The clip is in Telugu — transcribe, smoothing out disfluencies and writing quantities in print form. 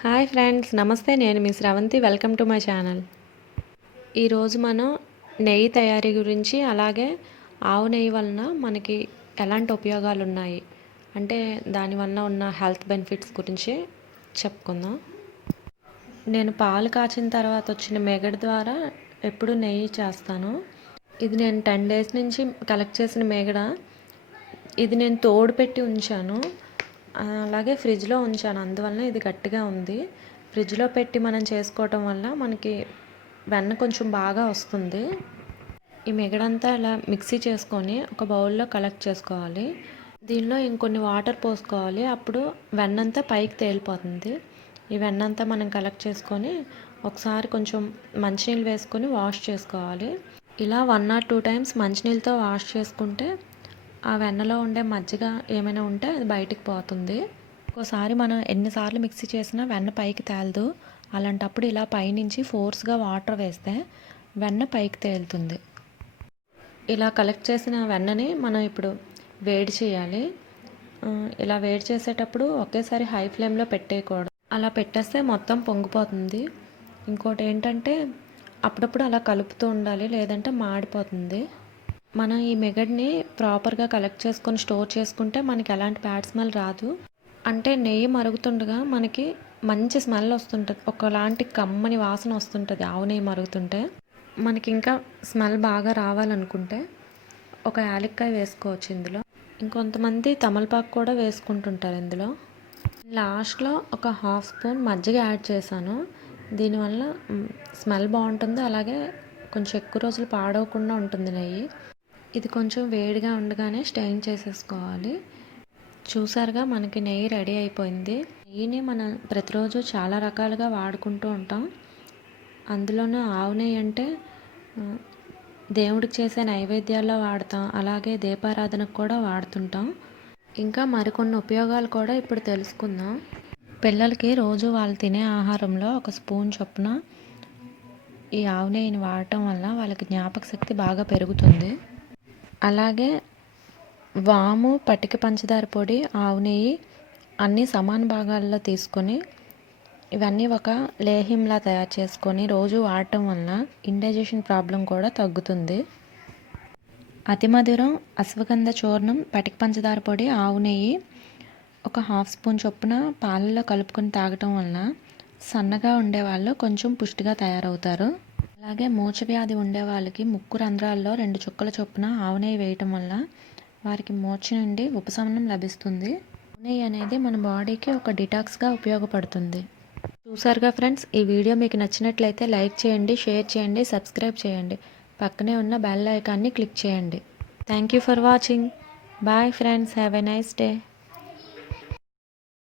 హాయ్ ఫ్రెండ్స్, నమస్తే. నేను మీ Shravanthi. Welcome to my channel. ఈరోజు మనం నెయ్యి తయారీ గురించి, అలాగే ఆవు నెయ్యి వలన మనకి ఎలాంటి ఉపయోగాలు ఉన్నాయి అంటే దానివల్ల ఉన్న హెల్త్ బెనిఫిట్స్ గురించి చెప్పుకుందాం. నేను పాలు కాచిన తర్వాత వచ్చిన మేగడ ద్వారా ఎప్పుడు నెయ్యి చేస్తాను. ఇది నేను 10 days నుంచి కలెక్ట్ చేసిన మేగడ. ఇది నేను తోడు పెట్టి ఉంచాను, అలాగే ఫ్రిడ్జ్లో ఉంచాను. అందువలన ఇది గట్టిగా ఉంది. ఫ్రిడ్జ్లో పెట్టి మనం చేసుకోవటం వల్ల మనకి వెన్న కొంచెం బాగా వస్తుంది. ఈ మిగడంతా ఇలా మిక్సీ చేసుకొని ఒక బౌల్లో కలెక్ట్ చేసుకోవాలి. దీనిలో ఇంకొన్ని వాటర్ పోసుకోవాలి. అప్పుడు వెన్నంతా పైకి తేలిపోతుంది. ఈ వెన్నంతా మనం కలెక్ట్ చేసుకొని ఒకసారి కొంచెం మంచినీళ్ళు వేసుకొని వాష్ చేసుకోవాలి. ఇలా 1 or 2 times మంచినీళ్ళతో వాష్ చేసుకుంటే ఆ వెన్నలో ఉండే మజ్జిగ ఏమైనా ఉంటే అది బయటికి పోతుంది. ఒక్కోసారి మనం ఎన్నిసార్లు మిక్సీ చేసినా వెన్న పైకి తేలదు. అలాంటప్పుడు ఇలా పైనుంచి ఫోర్స్గా వాటర్ వేస్తే వెన్న పైకి తేలుతుంది. ఇలా కలెక్ట్ చేసిన వెన్నని మనం ఇప్పుడు వేడి చేయాలి. ఇలా వేడి చేసేటప్పుడు ఒకేసారి హై ఫ్లేమ్లో పెట్టేయకూడదు. అలా పెట్టేస్తే మొత్తం పొంగిపోతుంది. ఇంకోటి ఏంటంటే అప్పుడప్పుడు అలా కలుపుతూ ఉండాలి, లేదంటే మాడిపోతుంది. మనం ఈ మెగడ్ని ప్రాపర్గా కలెక్ట్ చేసుకొని స్టోర్ చేసుకుంటే మనకి ఎలాంటి బ్యాడ్ స్మెల్ రాదు. అంటే నెయ్యి మరుగుతుండగా మనకి మంచి స్మెల్ వస్తుంటుంది, ఒకలాంటి కమ్మని వాసన వస్తుంటుంది. ఆవు నెయ్యి మరుగుతుంటే మనకి ఇంకా స్మెల్ బాగా రావాలనుకుంటే ఒక యాలక్కాయ వేసుకోవచ్చు ఇందులో. ఇంకొంతమంది తమలపాకు కూడా వేసుకుంటుంటారు ఇందులో. లాస్ట్లో ఒక 1/2 spoon మజ్జిగ యాడ్ చేశాను. దీనివల్ల స్మెల్ బాగుంటుంది, అలాగే కొంచెం ఎక్కువ రోజులు పాడవకుండా ఉంటుంది నెయ్యి. ఇది కొంచెం వేడిగా ఉండగానే స్టెయిన్ చేసేసుకోవాలి. చూసారుగా, మనకి నెయ్యి రెడీ అయిపోయింది. నెయ్యిని మనం ప్రతిరోజు చాలా రకాలుగా వాడుకుంటూ ఉంటాం. అందులోనూ ఆవు నెయ్యి అంటే దేవుడికి చేసే నైవేద్యాల్లో వాడతాం, అలాగే దీపారాధనకు కూడా వాడుతుంటాం. ఇంకా మరికొన్ని ఉపయోగాలు కూడా ఇప్పుడు తెలుసుకుందాం. పిల్లలకి రోజు వాళ్ళు తినే ఆహారంలో 1 spoon చొప్పున ఈ ఆవు నెయ్యిని వాడటం వల్ల వాళ్ళకి జ్ఞాపక శక్తి బాగా పెరుగుతుంది. అలాగే వాము, పటిక పంచదార పొడి, ఆవు నెయ్యి అన్నీ సమాన భాగాల్లో తీసుకొని ఇవన్నీ ఒక లేహ్యంలా తయారు చేసుకొని రోజు వాడటం వలన ఇండైజెషన్ ప్రాబ్లం కూడా తగ్గుతుంది. అతి మధురం, అశ్వగంధ చూర్ణం, పటిక పంచదార పొడి, ఆవు నెయ్యి ఒక 1/2 spoon చొప్పున పాలల్లో కలుపుకొని తాగటం వలన సన్నగా ఉండేవాళ్ళు కొంచెం పుష్టిగా తయారవుతారు. అలాగే మూర్ఛవ్యాధి ఉండే వాళ్ళకి ముక్కు రంధ్రాల్లో 2 చుక్కల చొప్పున ఆవు నెయ్యి వేయటం వల్ల వారికి మూర్ఛ నుండి ఉపశమనం లభిస్తుంది. ఆవు నెయ్యి అనేది మన బాడీకి ఒక డిటాక్స్గా ఉపయోగపడుతుంది. చూసారుగా ఫ్రెండ్స్, ఈ వీడియో మీకు నచ్చినట్లయితే లైక్ చేయండి, షేర్ చేయండి, సబ్స్క్రైబ్ చేయండి. పక్కనే ఉన్న బెల్ ఐకాన్ని క్లిక్ చేయండి. Thank you for watching. Bye friends, have a nice day.